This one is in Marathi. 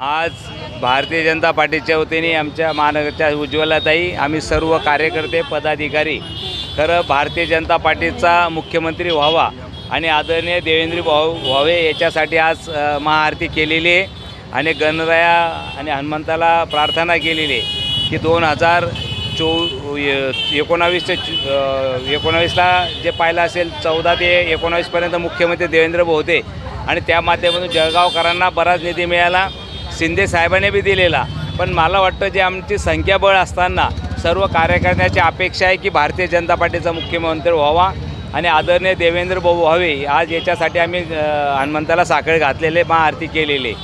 आज भारतीय जनता पार्टीच्या वतीने आमच्या महानगरच्या उज्ज्वलाताई आम्ही सर्व कार्यकर्ते पदाधिकारी खरं भारतीय जनता पार्टीचा मुख्यमंत्री व्हावा आणि आदरणीय देवेंद्र भाऊ व्हावे याच्यासाठी आज महाआरती केलेली आहे आणि गणराया आणि हनुमंताला प्रार्थना केलेली आहे की 2019ला जे पाहिलं असेल 14 ते 19पर्यंत मुख्यमंत्री देवेंद्र भाऊ होते आणि त्या माध्यमातून जळगावकरांना बराच निधी मिळाला, शिंदे साहेबांनी बी दिलेला। पण मला वाटतं जे आमची संख्याबळ असताना सर्व कार्यकर्त्यांची अपेक्षा आहे की भारतीय जनता पार्टीचा मुख्यमंत्री व्हावा आणि आदरणीय देवेंद्र भाऊ व्हावे। आज याच्यासाठी आम्ही हनुमंताला साखळ घातलेले महाआरती केलेली।